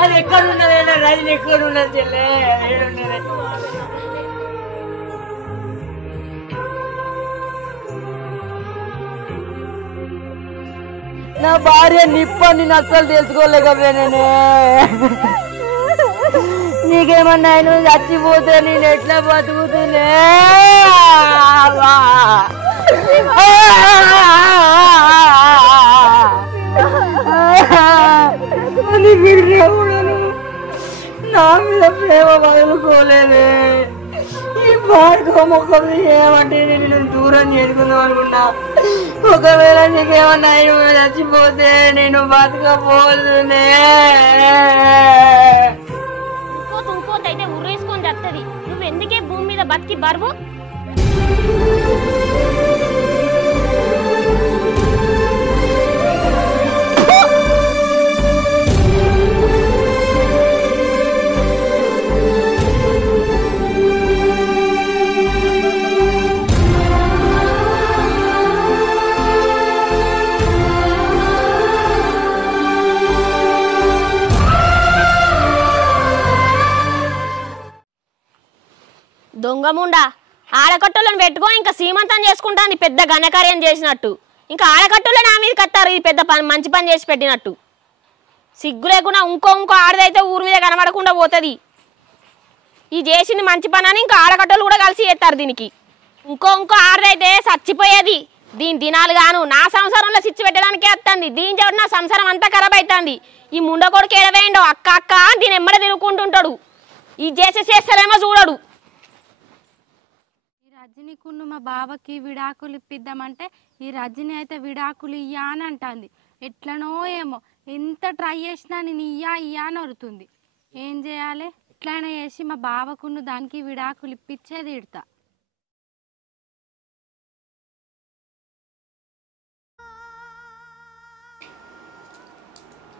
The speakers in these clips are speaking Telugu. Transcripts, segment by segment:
అది ఎక్కడున్నది రజని ఎక్కడున్నది చెల్లె ఏడున్నది నా భార్య నిప్పని నేను అస్సలు తెలుసుకోలేకపోయానే నీకేమన్నా నువ్వు చచ్చిపోతే నేను ఎట్లా బతుకుతులే నా మీద ప్రేమ వదులుకోలేదే ఈ భార్గవ ముఖం ఏమంటే నేను దూరం చేసుకుందాం అనుకున్నా ఒకవేళ నీకేమన్నా చచ్చిపోతే నేను బతకపోతుందే ఇంకోతైతే ఉరేసుకొని చత్తది నువ్వు ఎందుకే భూమి మీద బతికి బరువు దొంగముండా ఆడకట్టులను పెట్టుకో ఇంకా సీమంతం చేసుకుంటాను పెద్ద ఘనకార్యం చేసినట్టు ఇంకా ఆడకట్టులే నా మీద కత్తారు ఇది పెద్ద పని మంచి పని చేసి పెట్టినట్టు సిగ్గు లేకుండా ఇంకో ఆడదైతే ఊరి మీద కనబడకుండా పోతుంది ఈ చేసింది మంచి పని అని ఇంకా ఆడకట్టలు కూడా కలిసి చేస్తారు దీనికి ఇంకో ఆడదైతే చచ్చిపోయేది దీని దినాలు గాను నా సంసారంలో సిచ్చి పెట్టడానికే వస్తుంది దీని చోటు నా సంసారం అంతా ఖరాబ్ అవుతుంది ఈ ముండ కొడుకు ఎడవేయండు అక్క అక్క దీని ఎమ్మడ తిరుగుకుంటుంటాడు ఈ చేసేసేమో చూడడు రజనీకున్న మా బావకి విడాకులు ఇప్పిద్దామంటే ఈ రజని అయితే విడాకులు ఇయ్యా అని అంటుంది ఎట్లనో ఏమో ఎంత ట్రై చేసినా నేను ఇయ్యా అని అరుతుంది ఏం చేయాలి ఎట్లయినా చేసి మా బావకున్న దానికి విడాకులు ఇప్పించేది ఇడతా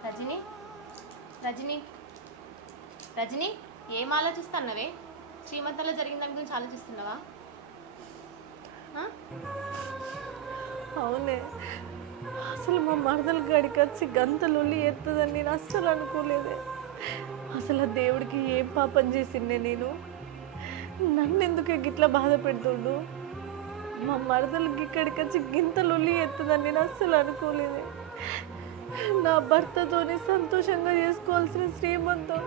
రజని రజని రజని ఏం ఆలోచిస్తున్నావే శ్రీమంతంలో జరిగిన దాని గురించి ఆలోచిస్తున్నావా అవునే అసలు మా మరదలు గడికి వచ్చి గంతలొల్లి ఎత్తదని నేను అస్సలు అనుకోలేదే అసలు దేవుడికి ఏం పాపం చేసిండే నేను నన్ను ఎందుకు గిట్లా బాధ పెడుతుండు మా మరదలకి ఇక్కడికి వచ్చి గింతలొల్లి ఎత్తదని నేను అస్సలు అనుకోలేదే నా భర్తతోని సంతోషంగా చేసుకోవాల్సిన శ్రీమంతం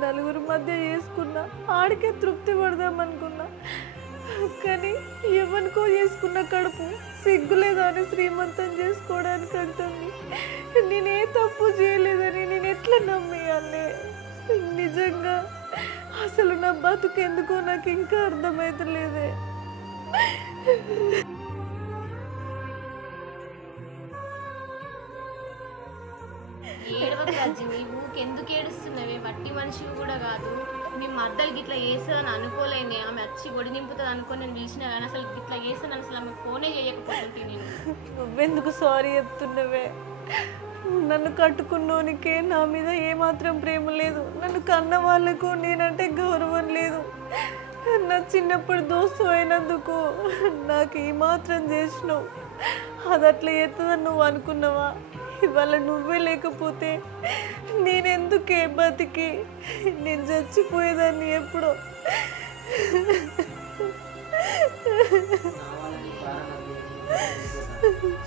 నలుగురు మధ్య చేసుకున్నా ఆడికే తృప్తి పడదామనుకున్నా కానీ ఎవరికో చేసుకున్న కడుపు సిగ్గులేదని శ్రీమంతం చేసుకోవడానికి అంటుంది నేనే తప్పు చేయలేదని నేను ఎట్లా నమ్మేయాలి నిజంగా అసలు నా బతుకెందుకో నాకు ఇంకా అర్థమవుతలేదే ఏడవకు రజని ఊకెందుకు ఏడుస్తున్నవే వట్టి మనిషి కూడా కాదు మీ మద్దలు గిట్లా వేస్తుందని అనుకోలేని ఆమె వచ్చి ఒడి నింపుతుంది అనుకో నేను పిలిచినా కానీ అసలు గిట్లా వేస్తాను అసలు ఆమె ఫోనే చేయకపోతుంటే నేను నువ్వెందుకు సారీ చెప్తున్నవే నన్ను కట్టుకున్నోనికే నా మీద ఏమాత్రం ప్రేమ లేదు నన్ను కన్న వాళ్ళకు నేనంటే గౌరవం లేదు నా చిన్నప్పుడు దోస్తు అయినందుకు నాకు ఏమాత్రం చేసినావు అది అట్లా ఎత్తదని నువ్వు అనుకున్నావా ఇవాళ నువ్వే లేకపోతే నేనెందుకే బతికి నేను చచ్చిపోయేదాన్ని ఎప్పుడో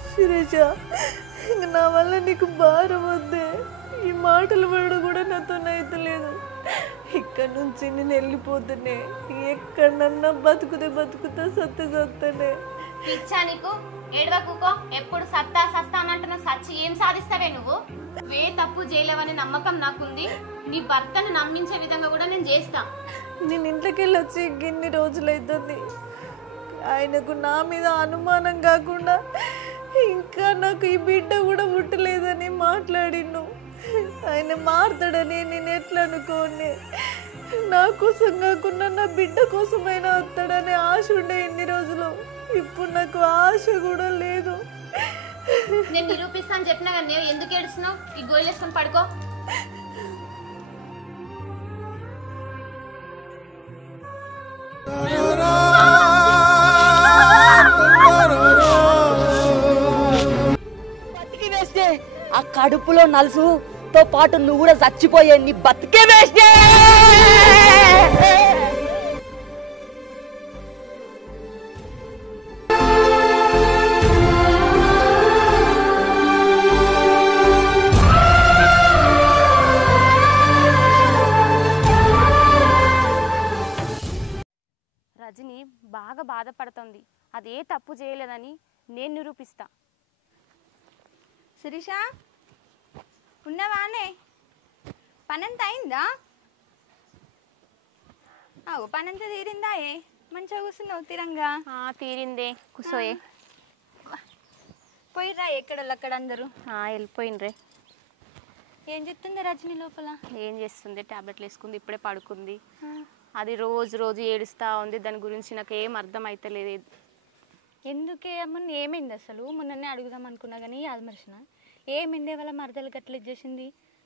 శిరీష నా వల్ల నీకు భారం వద్దే ఈ మాటలు పడడం కూడా నాతో అయితలేదు ఇక్కడ నుంచి నేను వెళ్ళిపోతానే ఎక్కడన్నా బతుకుతా సత్తనే పిచ్చా నీకు ఏడవకుకో ఎప్పుడు సత్తా సస్తా అన్నట్టు సచ్చి ఏం సాధిస్తావే నువ్వు వే తప్పు చేయలేవనే నమ్మకం నాకుంది నీ భర్తను నమ్మించే విధంగా కూడా నేను చేస్తా నేను ఇంట్లోకి వెళ్ళి వచ్చి ఇన్ని రోజులైతుంది ఆయనకు నా మీద అనుమానం కాకుండా ఇంకా నాకు ఈ బిడ్డ కూడా పుట్టలేదని మాట్లాడిను ఆయన మారుతాడని నేను ఎట్లా అనుకోని నా కోసం కాకుండా నా బిడ్డ కోసమైనా వస్తాడనే ఆశ ఉండే ఇన్ని రోజులు ఇప్పుడు నాకు ఆశ కూడా లేదు నేను నిరూపిస్తాను చెప్పినా కానీ ఎందుకు ఏడుస్తున్నావు ఈ గోయిలు వేసుకొని పడుకో బతికి వేస్తే ఆ కడుపులో నలుసు నాతో పాటు నువ్వు కూడా చచ్చిపోయే నీ బతికే వేస్టే. రజని బాగా బాధపడుతుంది. అదే తప్పు చేయలేదని నేను నిరూపిస్తా. శిరీష ఉన్నవానే పనంత అయిందా? పనంతా తీరిందా? మంచిగా కూర్చున్నావు తిరంగా. తీరిందే కూసోయే. పోయిరా ఎక్కడక్కడ అందరూ వెళ్ళిపోయినరే. ఏం చెప్తుంది రజని లోపల? ఏం చేస్తుంది? టాబ్లెట్లు వేసుకుంది, ఇప్పుడే పడుకుంది. అది రోజు రోజు ఏడుస్తూ ఉంది. దాని గురించి నాకు ఏం అర్థం అవుతలేదు. ఎందుకే మొన్న ఏమైంది అసలు? మొన్ననే అడుగుదాం అనుకున్నా కానీ అది మర్చిన. ఏమైంది? వాళ్ళ మరదలు గట్ల ఇచ్చేసింది.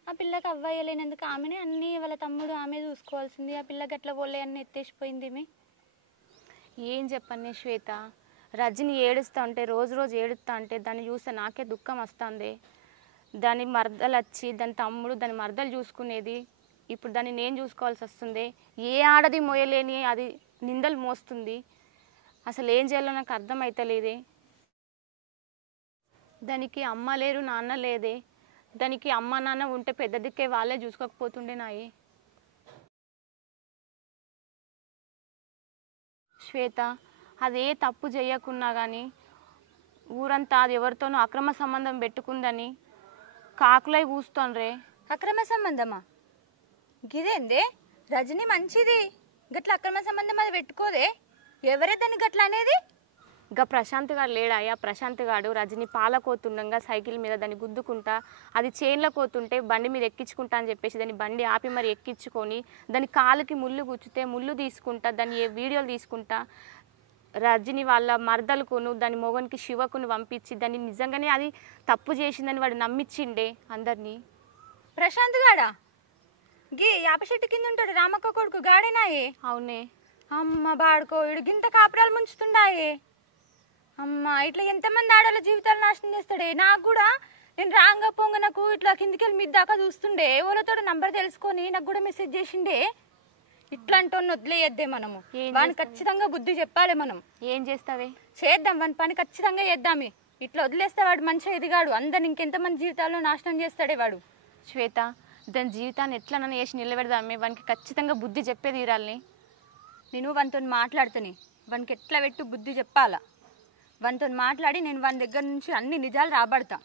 ఆ పిల్లకి అవ్వయ్యలేనందుకు ఆమెనే అన్నీ వాళ్ళ తమ్ముడు ఆమె చూసుకోవాల్సింది. ఆ పిల్లకి అట్లా పోలే అన్నీ ఎత్తేసిపోయింది. ఏం చెప్పండి శ్వేత, రజని ఏడుస్తూ ఉంటే రోజు రోజు ఏడుస్తూ ఉంటే దాన్ని చూస్తే నాకే దుఃఖం వస్తుంది. దాని మరదలు వచ్చి దాని తమ్ముడు దాని మరదలు చూసుకునేది, ఇప్పుడు దాన్ని నేను చూసుకోవాల్సి వస్తుంది. ఏ ఆడది మోయలేని అది నిందలు మోస్తుంది. అసలు ఏం చేయాలో నాకు అర్థం అవుతలేదే. దానికి అమ్మ లేరు, నాన్న లేదే. దానికి అమ్మ నాన్న ఉంటే పెద్ద దిక్కే వాళ్ళే చూసుకోకపోతుండే నాయే. శ్వేత, అదే తప్పు చేయకున్నా కానీ ఊరంతా అది ఎవరితోనూ అక్రమ సంబంధం పెట్టుకుందని కాకులై కూస్తోండ్రే. అక్రమ సంబంధమా? గిదేందే? రజని మంచిది, గట్ల అక్రమ సంబంధం అది పెట్టుకోదే. ఎవరే దాన్ని గట్ల అనేది? ఇంకా ప్రశాంత్ గారు లేడాయా? ప్రశాంత్ గారు రజని పాలకోతుండగా సైకిల్ మీద దాన్ని గుద్దుకుంటా, అది చైన్లో కోతుంటే బండి మీద ఎక్కించుకుంటా అని చెప్పేసి దాన్ని బండి ఆపి మరి ఎక్కించుకొని దాని కాలుకి ముళ్ళు గుచ్చితే ముళ్ళు తీసుకుంటా, దాన్ని వీడియోలు తీసుకుంటా రజని వాళ్ళ మరదలకును దాని మొగనికి శివకును పంపించి దాన్ని నిజంగానే అది తప్పు చేసిందని వాడు నమ్మించిండే అందరినీ. ప్రశాంత్ గాడా? గీ యాప చెట్టు కింద ఉంటాడు రామక్క కొడుకు గాడేనాయే? అవునే. అమ్మ బాడుకో, ఇడు గింత కాపురాలు ముంచుతుండాయే. అమ్మ ఇట్లా ఎంతమంది ఆడవాళ్ళ జీవితాలు నాశనం చేస్తాడే. నాకు కూడా నేను రాంగా పొంగ నాకు ఇట్లా కిందికెళ్ళి మీద దాకా చూస్తుండే. ఎవరితో నంబర్ తెలుసుకొని నాకు కూడా మెసేజ్ చేసిండే. ఇట్లాంటి వదిలేయద్దే మనము. వాడిని ఖచ్చితంగా బుద్ధి చెప్పాలి మనం. ఏం చేస్తావే? చేద్దాం, వాని పని ఖచ్చితంగా చేద్దామే. ఇట్లా వదిలేస్తే వాడు మంచిగా ఎదిగాడు, అందరు ఇంకెంతమంది జీవితాల్లో నాశనం చేస్తాడే వాడు. శ్వేత, దాని జీవితాన్ని ఎట్లా నన్ను వేసి నిలబెడదామే. వానికి ఖచ్చితంగా బుద్ధి చెప్పే తీరాలని. నేను వానితో మాట్లాడుతాను. వానికి ఎట్లా పెట్టు బుద్ధి చెప్పాలా. వానితో మాట్లాడి నేను వాని దగ్గర నుంచి అన్ని నిజాలు రాబడతా.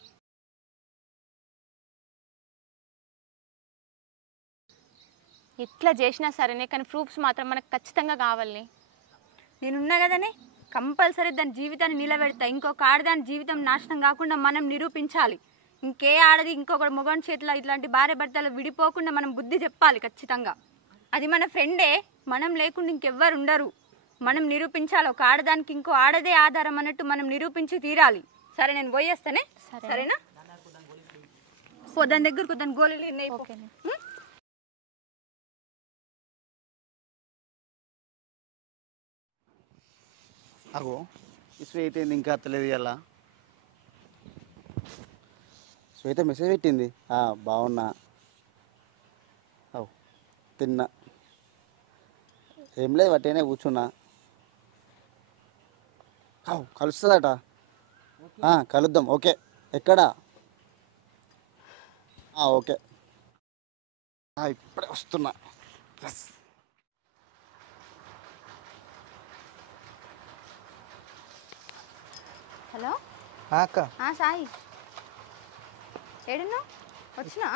ఎట్లా చేసినా సరేనే, కానీ ప్రూఫ్స్ మాత్రం మనకు ఖచ్చితంగా కావాలి. నేనున్నా కదనే, కంపల్సరీ దాని జీవితాన్ని నిలబెడతా. ఇంకొక ఆడదాని జీవితం నాశనం కాకుండా మనం నిరూపించాలి. ఇంకే ఆడది ఇంకొక మొగన్ చేతిలో ఇట్లాంటి భార్య భర్తలు విడిపోకుండా మనం బుద్ధి చెప్పాలి ఖచ్చితంగా. అది మన ఫ్రెండే, మనం లేకుండా ఇంకెవ్వరు ఉండరు. మనం నిరూపించాలి. ఒక ఆడదానికి ఇంకో ఆడదే ఆధారం అన్నట్టు మనం నిరూపించి తీరాలి. సరే, నేను పోయేస్తానే. సరేనా? పో, దాని దగ్గరకు దాని గోళీలు. అగో ఈ శ్వేత ఏంది ఇంకా అత్తలేదు ఇలా? శ్వేత మెసేజ్ పెట్టింది. బాగున్నా, తిన్నా, ఏం లేదు బట్టేనే కూర్చున్నా. కలుస్తుందట. కలుద్దాం. ఓకే, ఎక్కడా? ఓకే, ఇప్పుడే వస్తున్నా. హలో అక్క. సాయి, ఏడున్నా? వచ్చినా?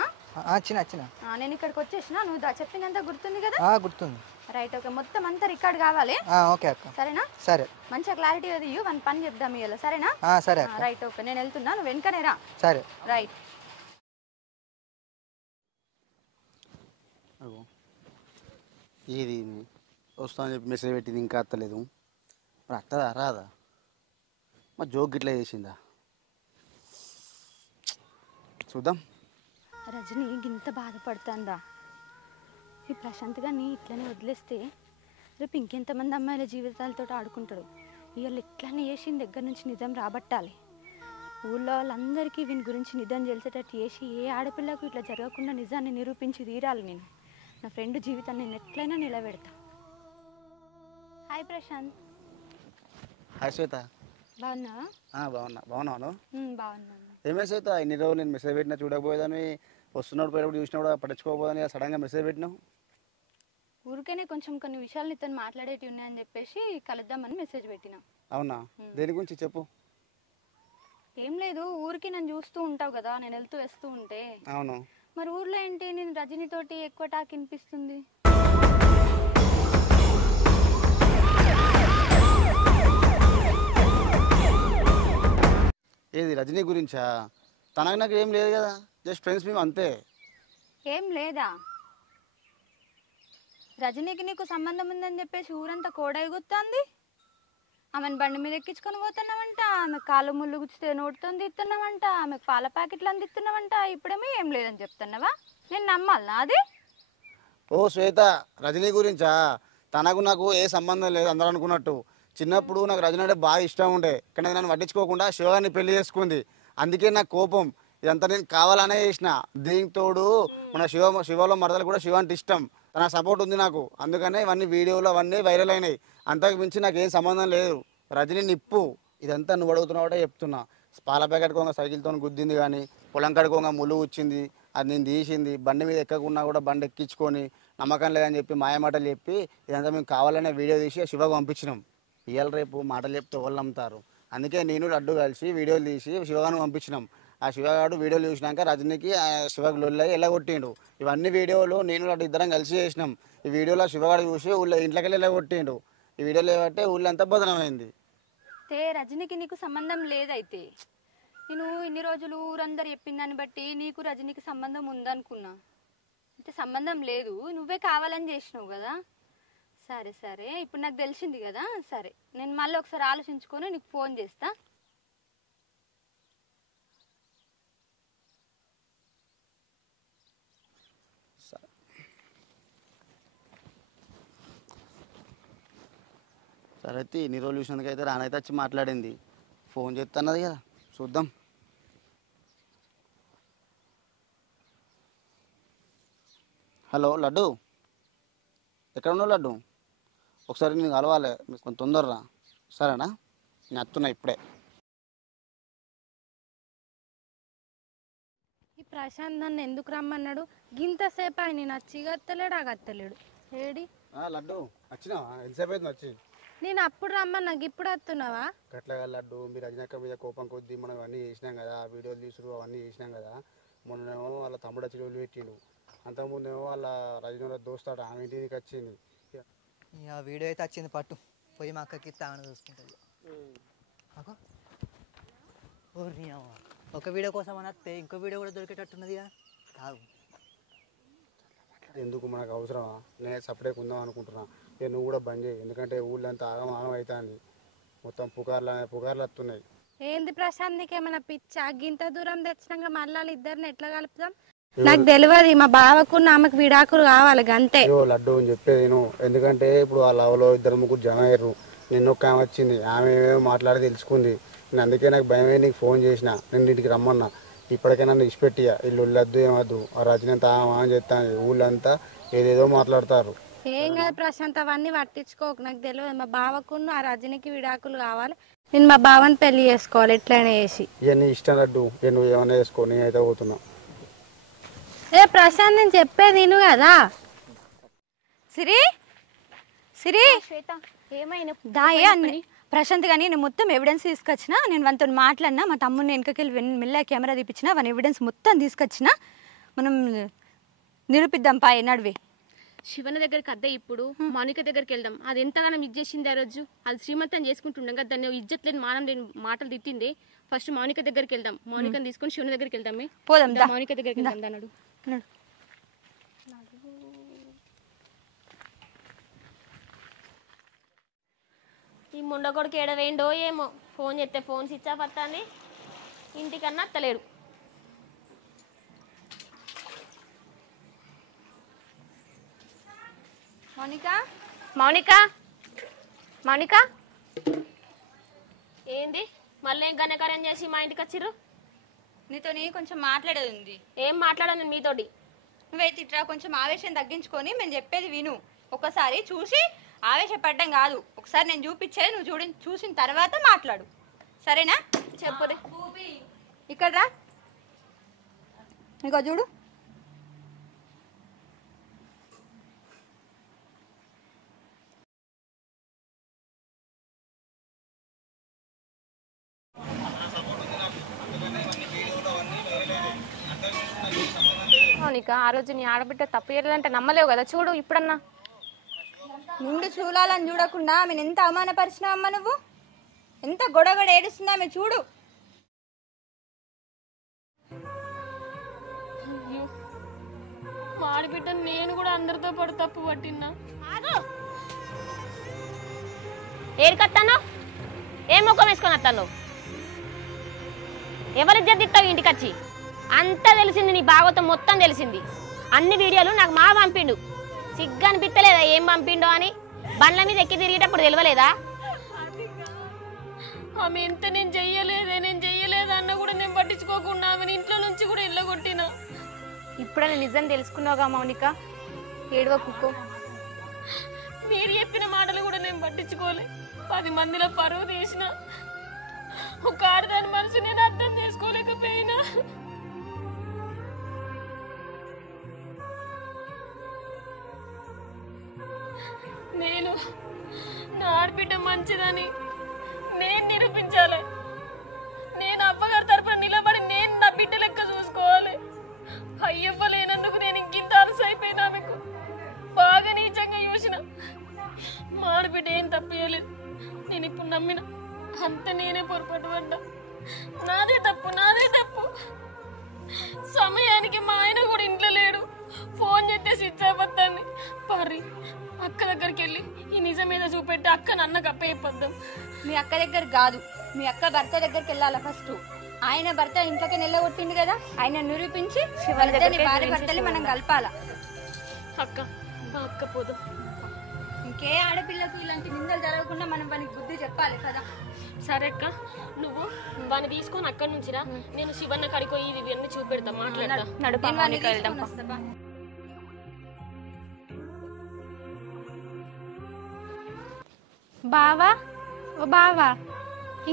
వచ్చిన. నేను ఇక్కడికి వచ్చేసిన. నువ్వు చెప్పినంత గుర్తుంది కదా? గుర్తుంది. Right, okay. మొత్తం అంతా రికార్డ్ కావాలి. ఓకే అక్క. సరేనా? సరే. మంచిగా క్లారిటీ అది ఇవ్వు. మన పని చెప్దాం ఇవాళ. సరేనా? సరే. Right, okay. నేను వెళ్తున్నా, నువ్వు వెనకనే రా. సరే. రైట్. ఇది వస్తామని చెప్పి మెసేజ్ పెట్టింది, ఇంకా అత్తలేదు. మరి అత్తదా రాదా? మరి జోక్ ఇట్లా చేసిందా? చూద్దాం. రజని ఇంత బాధపడుతుందా? ఈ ప్రశాంత్ గారిని ఇట్లనే వదిలేస్తే రేపు ఇంకెంతమంది అమ్మాయిల జీవితాలతో ఆడుకుంటాడు. ఇవాళ ఇట్లానే చేసి దగ్గర నుంచి నిజం రాబట్టాలి. ఊళ్ళో వాళ్ళందరికీ వీని గురించి నిజం తెలిసేటట్టు చేసి ఏ ఆడపిల్లకు ఇట్లా జరగకుండా నిజాన్ని నిరూపించి తీరాలి నేను. నా ఫ్రెండ్ జీవితాన్ని నేను ఎట్లయినా నిలబెడతా. హాయ్ ప్రశాంత్. హాయ్ శ్వేత. బాగున్నావా? బాగున్నాను. బాగున్నాను. ఏమే శ్వేత, ఇన్ని రోజులు నేను మెసేజ్ పెట్టినా చూడకపోయేదాన్ని, వస్తున్నాడు పోయినప్పుడు చూసినా కూడా పట్టించుకోకపోదని సడన్గా మెసేజ్ పెట్టినావు. ఊరికనే కొంచెం కొన్ని విషయాలు నీతో మాట్లాడేటివి ఉన్నాయని చెప్పేసి కలుద్దామని మెసేజ్ పెట్టినా. అవునా? దేని గురించి చెప్పు. ఏం లేదు, ఊరికి నన్ను చూస్తూ ఉంటావు కదా, నేను వెళ్తూ వస్తూ ఉంటే. అవును. మరి ఊర్లో ఏంటి నేను రజనీతోటి ఎక్కువ టాక్ వినిపిస్తుంది. ఏది రజనీ గురించా? తనకు నాకు ఏం లేదు కదా, జస్ట్ ఫ్రెండ్స్ మేము అంతే. ఏం లేదా? రజనీకి నీకు సంబంధం ఉందని చెప్పేసి ఊరంతా కోడైగుతుంది. ఆమెను బండి మీద ఎక్కించుకొని పోతున్నావంట, ఆమె కాళ్ళు ముళ్ళు గుచ్చితే నోటితో తీస్తున్నావంట, ఆమెకు పాల ప్యాకెట్లు అందిస్తున్నావంట. ఇప్పుడేమో ఏం లేదని చెప్తున్నావా? నేను నమ్మాలనా అది? ఓ శ్వేత, రజనీ గురించా? తనకు నాకు ఏ సంబంధం లేదు అందరూ అనుకున్నట్టు. చిన్నప్పుడు నాకు రజనీ అంటే బాగా ఇష్టం ఉండే, కానీ నన్ను పట్టించుకోకుండా శివగారిని పెళ్లి చేసుకుంది. అందుకే నాకు కోపం. ఇదంతా నేను కావాలనే చేసిన. దీనితోడు మన శివలో మరదలు కూడా శివ అంటే ఇష్టం, తన సపోర్ట్ ఉంది నాకు. అందుకనే ఇవన్నీ వీడియోలు అవన్నీ వైరల్ అయినాయి. అంతకు మించి నాకు ఏం సంబంధం లేదు. రజనీ నిప్పు. ఇదంతా నువ్వు అడుగుతున్నావు చెప్తున్నా. పాల ప్యాకెట్ కొంగ సైకిల్తో గుద్దింది, కానీ పొలం కడుకోగా ముళ్ళు వచ్చింది, అది నేను తీసింది. బండి మీద ఎక్కకున్నా కూడా బండి ఎక్కించుకొని నమ్మకం లేదని చెప్పి మాయమాటలు చెప్పి ఇదంతా మేము కావాలనే వీడియో తీసి శివకు పంపించినాం. ఇవాళ రేపు మాటలు చెప్తే వాళ్ళు నమ్ముతారు. అందుకే నేను లడ్డు కలిసి వీడియోలు తీసి శివగాను పంపించినాం. ఆ శివగాడు వీడియోలు చూసినాక రజనీకి శివకు లొల్లి ఎల్లగొట్టిండు. ఇవన్నీ వీడియోలు నేను లడ్డు ఇద్దరం కలిసి చేసినాం. ఈ వీడియోలో శివగాడు చూసి ఊళ్ళో ఇంట్లోకి వెళ్ళి ఎల్లగొట్టిండు. ఈ వీడియోలో ఏమంటే ఊళ్ళంతా బదనమైంది. రజనీకి నీకు సంబంధం లేదైతే నేను ఇన్ని రోజులు ఊరందరు చెప్పిన దాన్ని బట్టి నీకు రజనీకి సంబంధం ఉందనుకున్నా. అయితే సంబంధం లేదు, నువ్వే కావాలని చేసినావు కదా. సరే సరే, ఇప్పుడు నాకు తెలిసింది కదా. సరే, నేను మళ్ళీ ఒకసారి ఆలోచించుకొని నీకు ఫోన్ చేస్తా. సరే అయితే ఇన్ని రోజులు చూసినందుకైతే రానైతే వచ్చి మాట్లాడింది. ఫోన్ చేస్తున్నది కదా, చూద్దాం. హలో లడ్డు, ఎక్కడ ఉన్నావు లడ్డు? ఒకసారి నేను కలవాలి, మీకు కొంచెం తొందరరా. సరేనా? నేను వస్తున్నా ఇప్పుడే. ఈ ప్రశాంత్ నన్ను ఎందుకు రమ్మన్నాడు? గింతసేపు ఆయన నచ్చిగత్తలేడు, ఆగత్తలేడు. ఏడి లడ్డు వచ్చినావా? ఎంతసేపు అయితే వచ్చి? నేను అప్పుడు రమ్మన్నా, ఇప్పుడు వస్తున్నావా? గట్లగా లడ్డు, మీరు అజినాక మీద కోపం కొద్దీ మనం అవన్నీ చేసినాం కదా, వీడియోలు తీసుడు అవన్నీ చేసినాం కదా. మొన్నేమో వాళ్ళ తమ్ముడు వచ్చి రోజులు పెట్టిండు, అంతకుముందేమో వాళ్ళ రజనీ దోస్తాట ఆమె ఇంటికి వచ్చింది. ఇక వీడియో అయితే వచ్చింది, పట్టు పోయి మా అక్కకి తాను చూసుకుంటుంది. ఒక వీడియో కోసం అని వస్తే ఇంకో వీడియో కూడా దొరికేటట్టున్నది కదా. కాదు ఎందుకు మనకు అవసరమా? నేను సపరేట్ ఉందాం అనుకుంటున్నా. ఇక నువ్వు కూడా బంద్ చేయి, ఎందుకంటే ఊళ్ళో అంతా ఆగం అవుతుంది. మొత్తం పుకార్లు వస్తున్నాయి. ఏంది ప్రశాంత్, నీకేమైనా పిచ్చా? గింత దూరం తెచ్చినాక మళ్ళీ ఇద్దరిని ఎట్లా కలుపుతాం? నాకు తెలియదు, మా బావకు ఆమెకు విడాకులు కావాలి అంతే. లడ్డు అని చెప్పేది నేను, ఎందుకంటే ఇప్పుడు ఆ లవ్లో ఇద్దరు ముగ్గురు జమ అయ్యారు. నిన్న ఒక ఆమె వచ్చింది, ఆమె ఏమేమో మాట్లాడి తెలుసుకుంది. నేను అందుకే నాకు భయమే నీకు ఫోన్ చేసిన, నేను ఇంటికి రమ్మన్నా. ఇప్పటికే నన్ను ఇచ్చిపెట్టియా, వీళ్ళు వద్దు ఏమద్దు, ఆ రజనీ అంతా అని చెప్తాను. ఊళ్ళంతా ఏదేదో మాట్లాడతారు. ఏం కాదు ప్రశాంత్, అవన్నీ పట్టించుకోకు. నాకు తెలియదు, మా బావకు ఆ రజనీకి విడాకులు కావాలి. నేను మా బావని పెళ్లి చేసుకోవాలి ఎట్లయినా చేసి. ఇవన్నీ ఇష్టం లడ్డు, నువ్వు ఏమైనా చేసుకో, నేనైతే పోతున్నా. ఏ ప్రశాంత్, నేను చెప్పేది విను కదా. సిరి సిరి శ్వేత ఏమైనా దాయే అన్ని ప్రశాంత్ కానీ నేను మొత్తం ఎవిడెన్స్ తీసుకొచ్చిన. నేను వాళ్ళతో మాట్లాడినా, మా తమ్ముడిని వెనకకెళ్ళి మెల్ల కెమెరా తీపించిన, వాళ్ళ ఎవిడెన్స్ మొత్తం తీసుకొచ్చిన. మనం నిరూపిద్దాం పాయ నడివి. శివన దగ్గరికి అద్దే, ఇప్పుడు మౌనిక దగ్గరికి వెళ్దాం. అది ఎంతగానో ఇచ్చేసింది ఆ రోజు. అది శ్రీమంతం చేసుకుంటుండగా దాన్ని ఇజ్జత్ లేని మానం లేని మాటలు తిట్టింది. ఫస్ట్ మౌనిక దగ్గరికి వెళ్దాం. మౌనికని తీసుకొని శివన దగ్గరికి వెళ్దామే. పోదాం, మౌనిక దగ్గరికి వెళ్దాం అన్నాడు. ఈ ముండకొడుకు ఏడవేండో ఏమో, ఫోన్ చేస్తే ఫోన్ స్విచ్ ఆఫ్ వస్తాన్ని, ఇంటికన్నా అత్తలేడు. మౌనిక మౌనిక మౌనిక ఏంది? మళ్ళీ ఏం ఘనకార్యం చేసి మా ఇంటికి వచ్చిర్రు? నీతోని కొంచెం మాట్లాడేది ఉంది. ఏం మాట్లాడాను మీతోటి? నువ్వైతే ఇట్లా కొంచెం ఆవేశం తగ్గించుకొని మేము చెప్పేది విను. ఒకసారి చూసి ఆవేశపడ్డం కాదు, ఒకసారి నేను చూపించేది నువ్వు చూసిన తర్వాత మాట్లాడు, సరేనా? చెప్పురే. ఇక్కడ రా, ఇంకో చూడు. మౌనిక, ఆ రోజు నీ ఆడబిడ్డ తప్పు చేయలేదంటే నమ్మలేవు కదా, చూడు ఇప్పుడన్నా. నిండు చూడాలని చూడకుండా ఆమెను ఎంత అవమానపరిచినావు అమ్మ, నువ్వు ఎంత గొడగొడ ఏడుస్తుందా ఆమె, చూడు. మా ఆడబిడ్డ నేను కూడా అందరితో పాటు తప్పు పట్టినా. ఏరికత్తాను, ఏం ముఖం వేసుకొని వస్తాను? ఎవరి జద్దిస్తావు ఇంటికి వచ్చి? అంతా తెలిసింది, నీ భాగవతం మొత్తం తెలిసింది. అన్ని వీడియోలు నాకు మా పంపిండు. సిగ్గు అనిపిస్తలేదా ఏం పంపిండో అని? బండ్ల మీద ఎక్కి తిరిగేటప్పుడు తెలియలేదా? ఆమె ఎంత నేను చెయ్యలేదు అన్న కూడా నేను పట్టించుకోకుండా ఆమెను ఇంట్లో నుంచి కూడా ఇళ్ళగొట్టినా. ఇప్పుడైనా నిజం తెలుసుకున్నావుగా మౌనిక, ఏడవ కుక్కో. మీరు చెప్పిన మాటలు కూడా నేను పట్టించుకోలే. 10 మందిలో పరువు తీసిన ఒక ఆడదాని మనసు నేను అర్థం చేసుకోలేకపోయినా. నేను నా ఆడబిడ్డ మంచిదని నేను నిరూపించాలి. నేను అబ్బగారి తరపున నిలబడి నేను నా బిడ్డ లెక్క చూసుకోవాలి. అయ్యవ్వలేనందుకు నేను ఇంకింత అలసి అయిపోయినా. మీకు బాగా నీచంగా చూసిన. మా ఆడబిడ్డ ఏం తప్పు చేయలేదు. నేను ఇప్పుడు నమ్మిన అంత నేనే పొరపాటు పడ్డా. నాదే తప్పు. సమయానికి మా ఆయన కూడా ఇంట్లో లేడు. ఫోన్ చేస్తే స్విచ్ ఆఫ్ వస్తుంది. పర్రి అక్క దగ్గరికి వెళ్ళి ఈ నిజం మీద చూపెట్టి అక్క నన్నకు అప్పయిపోద్దాం. మీ అక్క దగ్గర కాదు, మీ అక్క భర్త దగ్గరికి వెళ్ళాలి ఫస్ట్. ఆయన భర్త ఇంట్లోకి నిలగొట్టింది కదా, ఆయన నిరూపించి భార్య భర్తని మనం కలపాల. అక్క పోదు. ఇంకే ఆడపిల్లకు ఇలాంటి నిందలు జరగకుండా మనం వానికి బుద్ధి చెప్పాలి కదా. సరే అక్క, నువ్వు వాడిని తీసుకొని అక్కడి నుంచి రా. నేను శివన్న కాడికి పోయి ఇవన్నీ చూపెడతా, మాట్లాడతా. బావా, ఓ బావా,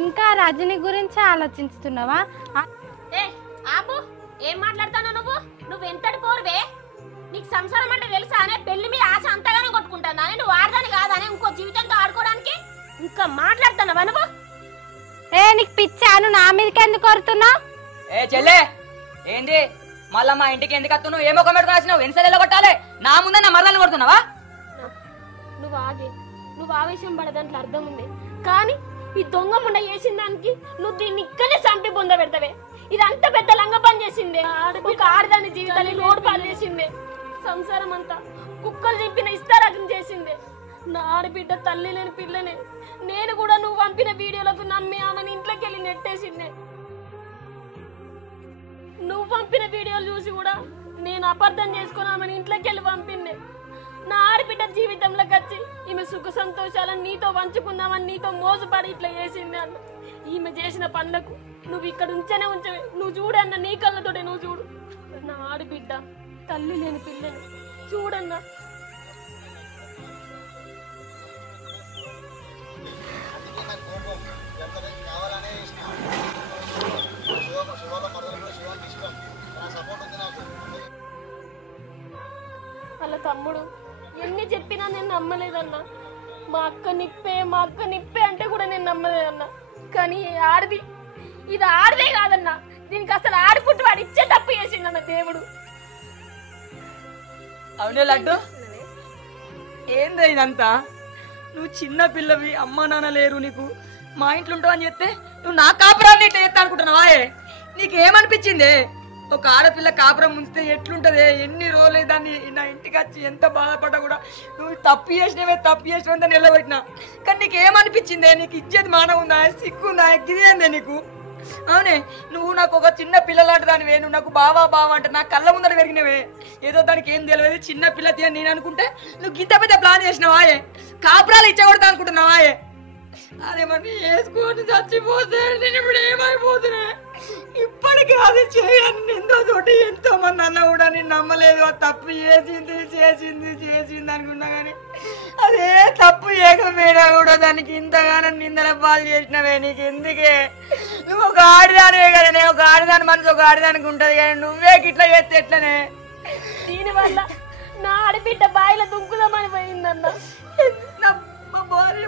ఇంకా రజని గురించి ఆలోచిస్తున్నావా? ఆపు, ఏం మాట్లాడతాను నువ్వు? నువ్వు ఎంతటి పోరువే? నీకు సంసారం అంటే తెలుసా అనే? పెళ్లి మీద ఆశ అంతగానే కొట్టుకుంటాను. నువ్వు ఆడదాని కాదనే ఇంకో జీవితంతో ఆడుకోవడానికి ఇంకా మాట్లాడుతున్నావా నువ్వు? నీకు పిచ్చాను, నా మీదకి ఎందుకు కొడుతున్నావు? ఏ చెల్లె, ఏంది మళ్ళా మా ఇంటికి ఎందుకు వస్తున్నావు? ఏమో కమెంట్ రాసినావు, ఎన్నిసార్లు కొట్టాలి? నా ముందే నా మరదల్ని కొడుతున్నావా? నువ్వు ఆవేశం పడదాంట్లో అర్థం ఉంది, కానీ ఈ దొంగ ముండ చేసిన దానికి నువ్వు దీన్ని ఇక్కడే చంపి బొంద పెడతావే. ఇదంతా పెద్ద లంగ పని చేసిందే. ఒక ఆడదాని జీవితాన్ని రోడ్డు పాలు చేసిందే. సంసారం అంతా కుక్కలు చెప్పిన ఇస్తారకం చేసిందే. నా ఆడబిడ్డ తల్లి లేని పిల్లనే. నేను కూడా నువ్వు పంపిన వీడియోలకు నమ్మి ఆమెను ఇంట్లోకి వెళ్ళి నెట్టేసిందే. నువ్వు పంపిన వీడియోలు చూసి కూడా నేను అపార్థం చేసుకుని ఆమెను ఇంట్లోకి వెళ్ళి పంపిందే. నా ఆడబిడ్డ జీవితంలోకి వచ్చి ఈమె సుఖ సంతోషాలను నీతో పంచుకుందామని నీతో మోసపడి ఇట్లా చేసింది అన్న. ఈమె చేసిన పనులకు నువ్వు ఇక్కడ ఉంచనే ఉంచవే. నువ్వు చూడన్న, నీ కళ్ళతోటే నువ్వు చూడు. నా ఆడబిడ్డ తల్లి లేని పిల్లని చూడన్నా. వాళ్ళ తమ్ముడు ఎన్ని చెప్పినా నేను నమ్మలేదన్నా. మా అక్క నిప్పే అంటే కూడా నేను నమ్మలేదన్నా. కానీ ఇది ఆడదే కాదన్నా. దీనికి అసలు ఆడిపుట్టు వాడు ఇచ్చే తప్పు చేసిండన్న దేవుడు. అవునే లడ్డు, ఏంది ఇదంతా? నువ్వు చిన్న పిల్లవి, అమ్మ నాన్న లేరు నీకు, మా ఇంట్లో ఉంటావు అని చెప్తే నువ్వు నా కాపురాన్ని ఇట్లా చేస్తా అనుకుంటున్నావా? నీకేమనిపించిందే? ఒక ఆడపిల్ల కాపురం ఉంచితే ఎట్లుంటది? ఎన్ని రోజులు దాన్ని నా ఇంటికి వచ్చి ఎంత బాధపడ్డా కూడా నువ్వు తప్పు చేసినవే నిలబెట్టినా. కానీ నీకేమనిపించిందే? నీకు ఇచ్చేది మానవ ఉందా? సిగ్గుందా? గిదేందే నీకు? అవునే, నువ్వు నాకు ఒక చిన్న పిల్లలాంటి దానివే. నువ్వు నాకు బావా అంటే నా కళ్ళ ముందర పెరిగినవే. ఏదో దానికి ఏం తెలియదు, చిన్న పిల్ల తీయని నేను అనుకుంటే నువ్వు గింత పెద్ద ప్లాన్ చేసినావాయే. కాపురాలు ఇచ్చకూడదు అనుకుంటున్నావాయే. అదేమన్నా వేసుకొని చచ్చిపోతే నేను ఇప్పుడు ఏమైపోతున్నా? ఇప్పటికీ అది చేయని నిందో తోటి ఎంతో మంది అన్న కూడా నేను నమ్మలేదు. అది తప్పు చేసింది అనుకున్నా కానీ అదే తప్పు చేయకపోయినా కూడా దానికి ఇంతగానో నిందల పాలు చేసినవే. నీకు ఎందుకే? నువ్వు ఒక ఆడదానివే కదనే. ఒక ఆడదాని మనసు ఒక ఆడదానికి ఉంటది కానీ నువ్వే ఇట్లా చేస్తే ఎట్లనే? దీనివల్ల నా ఆడబిడ్డ బాయిల దుంకుదామని పోయిందన్న.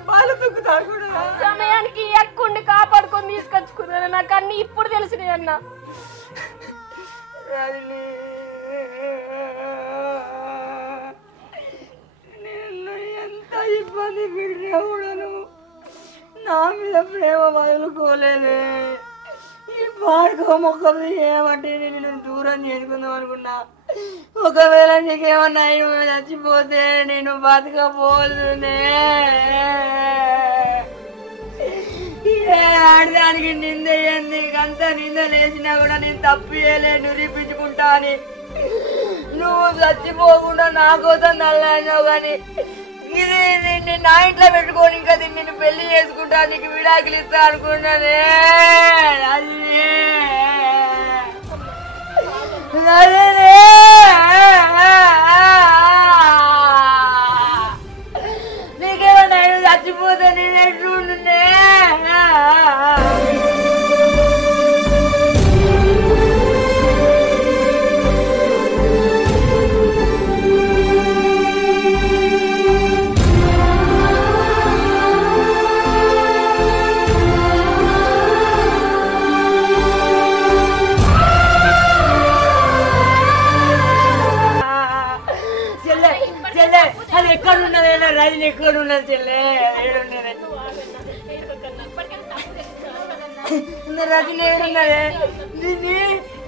బాలు దుక్కుతాడు కూడా. సమయానికి ఎక్కుండి కాపాడుకొని తీసుకొచ్చుకున్నాను. నాకు అన్ని ఇప్పుడు తెలిసినాయి అన్న. నేను ఎంత ఇబ్బంది పెట్టినా కూడా నా మీద ప్రేమ వదులుకోలేదే. ఈ భార్గవ మొక్కలు ఏమంటే నేను దూరం చేసుకుందాం అనుకున్నా. ఒకవేళ నీకేమన్నా చచ్చిపోతే నేను బతకపోతునే. ఆడదానికి నింద ఏంది? అంత నింద లేచినా కూడా నేను తప్పు చేయలే, నిరూపించుకుంటా అని. నువ్వు చచ్చిపోకుండా నా కోసం నల్లావు కానీ ఇది దీన్ని నా ఇంట్లో పెట్టుకొని ఇంకా దీన్ని నేను పెళ్లి చేసుకుంటా, నీకు విడాకులు ఇస్తా అనుకున్నదే. నీకేమన్నా చచ్చిపోతే నేను ఎట్లుండే? అది ఎక్కడ ఉన్నది? రజని ఎక్కడ ఉన్నది చెల్లె? రజని ఏడున్నదే?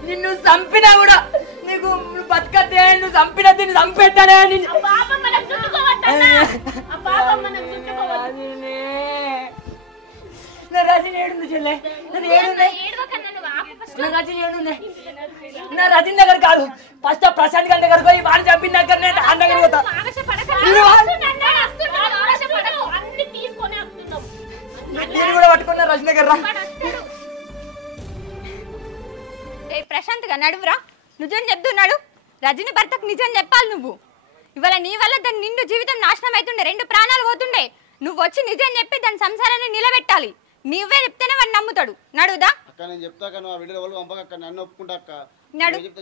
నిన్ను చంపినా కూడా నీకు బతకద్దే. నువ్వు చంపినా దీన్ని చంపెట్టానే. రజని ఏడుంది చెల్లె? రజని ఏడుంది? నా రజని దగ్గర కాదు, ఫస్ట్ ప్రశాంత్ గారి దగ్గర పోయి వాడిని చంపిన దగ్గరనే దాని దగ్గర పోతా. నేను కూడా పట్టుకున్నా రజని దగ్గర. ప్రశాంత్ గా నడువురా, నిజం చెప్తున్నాడు. రజని భర్తకు నిజం చెప్పాలి నువ్వు. ఇవాళ నీ వల్ల దాని నిండు జీవితం నాశనం అవుతుండే, 2 ప్రాణాలు పోతుండే. నువ్వు వచ్చి నిజం చెప్పి దాని సంసారాన్ని నిలబెట్టాలి. నువ్వే చెప్తేనే వాడు నమ్ముతాడు. నడుదా అక్క? నేను చెప్తా అక్క, నువ్వు ఆ వీడియో వాళ్ళు పంపక, నన్ను ఒప్పుకుంటా అక్క.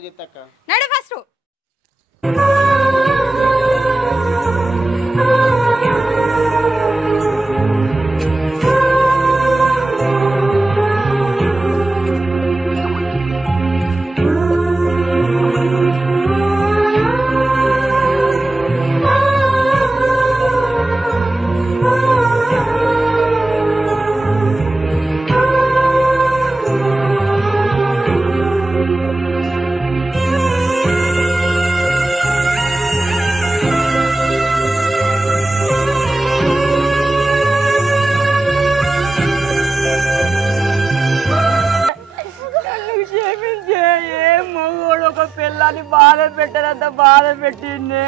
చెప్తా అక్క. నడు ఫస్ట్. పిల్లని బాధ పెట్టనంత బాధ పెట్టింది.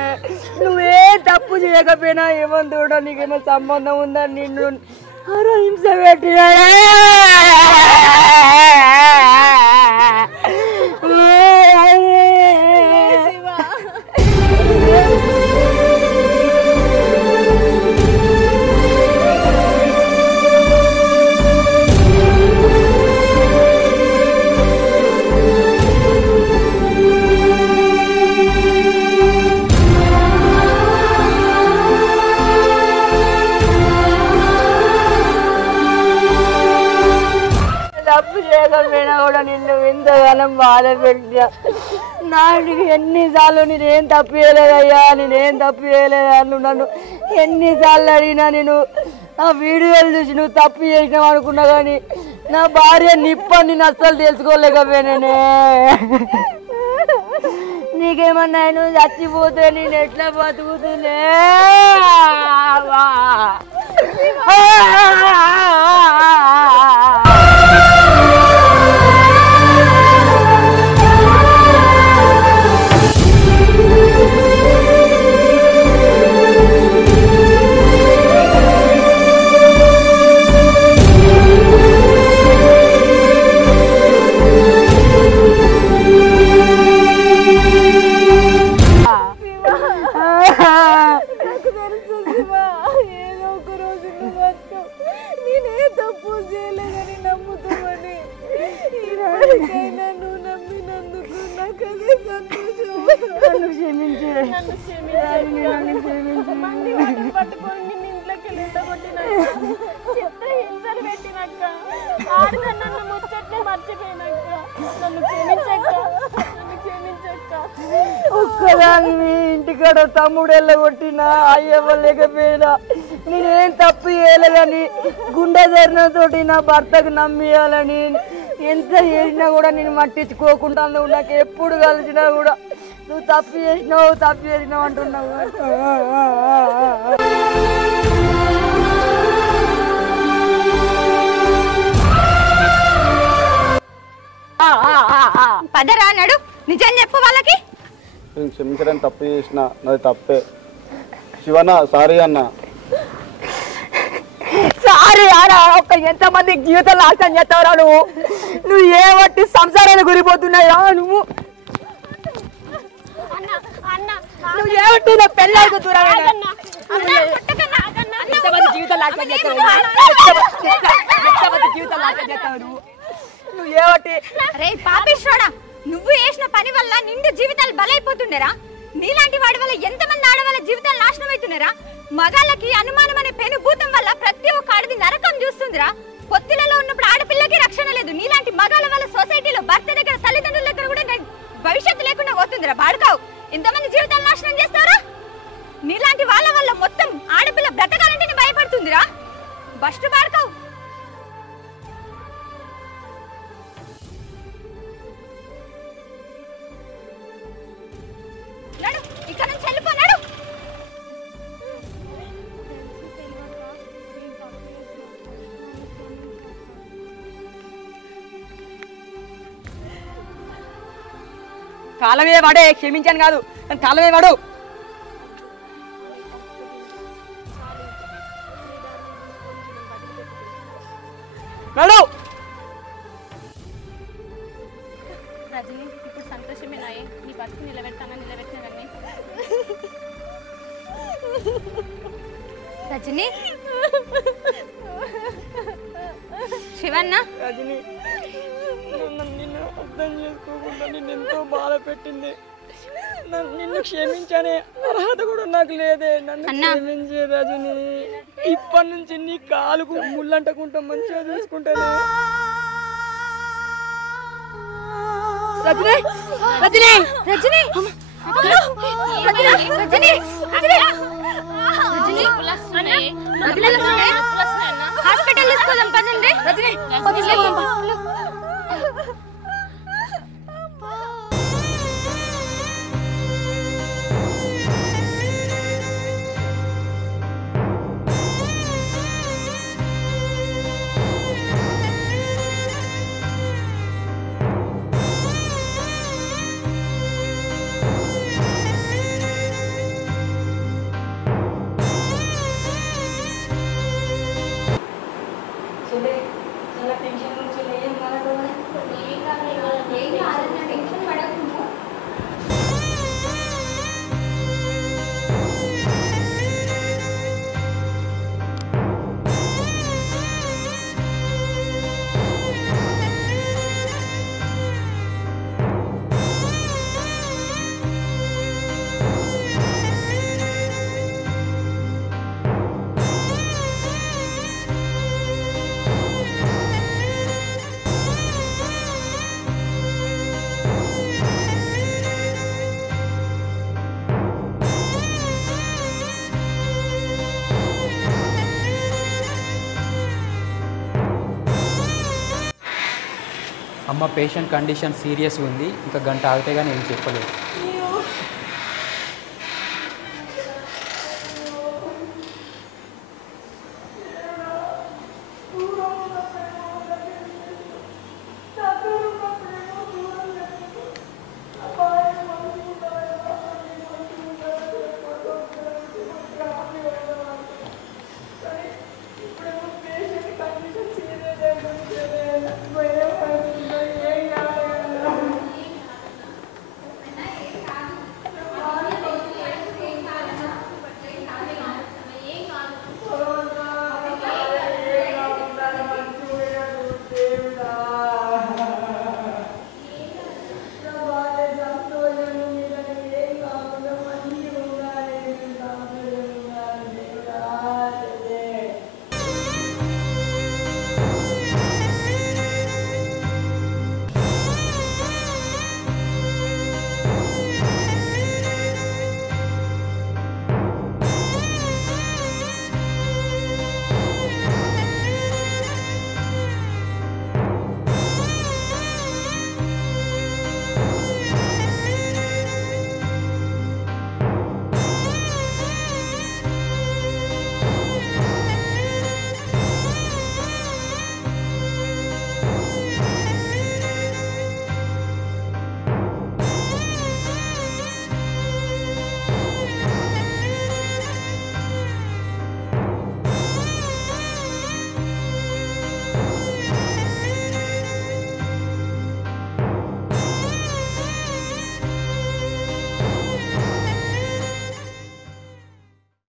నువ్వే తప్పు చేయకపోయినా ఏమంతోడో నీకేమో సంబంధం ఉందని నిన్ను హింస పెట్టినా. తప్పు చేయకపోయినా కూడా నిన్ను ఇంతకాలం బాధ పెట్టా. నాకు ఎన్నిసార్లు నేనేం తప్పు చేయలేదయ్యా, నేనేం తప్పు చేయలేదా నువ్వు నన్ను ఎన్నిసార్లు అడిగినా నేను ఆ వీడియోలు చూసి నువ్వు తప్పు చేసినావు అనుకున్నా కానీ నా భార్య నిప్పని నేను అస్సలు తెలుసుకోలేకపోయినానే. నీకేమన్నా నువ్వు చచ్చిపోతే నేను ఎట్లా బతుకుతులే? నన్ను క్షమించే నన్ను క్షమించు. మంది వాటిని పట్టుకొని నిన్ను ఇంట్లోకి వెళ్ళి కొట్టినాక చిత్ర హింసలు పెట్టినాక ఆడద నన్ను ముచ్చట్లే మర్చిపోయినాక నన్ను క్షమించక్క. ఒక్కదాన్ని ఇంటికాడ తమ్ముడు వెళ్ళగొట్టినా అయ్యవ్వలేకపోయినా నేనేం తప్పు చేయలేదని గుండె ధరణతోటి నా భర్తకు నమ్మియాలని ఎంత చేసినా కూడా నేను మట్టించుకోకుండా నువ్వు నాకు ఎప్పుడు కలిసినా కూడా నువ్వు తప్పు చేసినావు అంటున్నావు. పదరా అన్నాడు. నిజం చెప్పు వాళ్ళకి. నేను క్షమించడానికి తప్పు చేసిన, నాది తప్పే. శివన్న సారీ అన్న. సారీ ఆరా ఒక్క ఎంతమంది జీవితం నాశనం చేస్తావురా నువ్వు ఏ బట్టి సంసారాన్ని గురిపోతున్నాయా నువ్వు ఏమిటి నా పెళ్ళి అవుతున్నా జీవితం నాశనం చేస్తావు నువ్వు ఏమిటి. రే పాపిష్టోడా, నువ్వు చేసిన పని వల్ల నిండు జీవితాలు బలైపోతుండేరా. నీలాంటి వాడి వల్ల ఎంతమంది ఆడవాళ్ళ జీవితాలు నాశనం అవుతున్నారా. మగాళ్ళకి అనుమానం అనే పెనుభూతం వల్ల ప్రతి ఒక్క ఆడది నరకం చూస్తుందిరా. పొత్తిలలో ఉన్నప్పుడు ఆడపిల్లకి రక్షణ లేదు. నీలాంటి మగాళ్ళ వల్ల సొసైటీలో భర్త దగ్గర తల్లిదండ్రుల దగ్గర కూడా భవిష్యత్తు లేకుండా పోతుందిరా. బాడుకావు ఎంతమంది జీవితాలు నాశనం చేస్తారా. నీలాంటి వాళ్ళ వల్ల మొత్తం ఆడపిల్ల బ్రతకాలంటే భయపడుతుందిరా. బస్ట్ బాడుకావు. ఇక్కడ నుంచి వెళ్ళిపోనాడు. కాలమే వాడే, క్షమించాను కాదు, కాలమే వాడు. నడు. రజని ఇప్పుడు సంతోషమేనాయే నీ బతుకు నిలబెట్టినవన్నీ. రజని శివన్న రజని నిన్ను అర్థం చేసుకోకుండా నిన్ను ఎంతో బాధ పెట్టింది. నిన్ను క్షమించనే అర్హత కూడా నాకు లేదే. నన్ను క్షమించే రజని. ఇప్పటి నుంచి నీ కాలుకు ముళ్ళంటకుంటా మంచిగా చూసుకుంటానే. రజనీ రజనీ రజని హాస్పిటల్ తీసుకోదాం పదండి. రజని అమ్మ పేషెంట్ కండిషన్ సీరియస్ ఉంది, ఇంకా గంట ఆగితే కానీ ఏం చెప్పలేదు.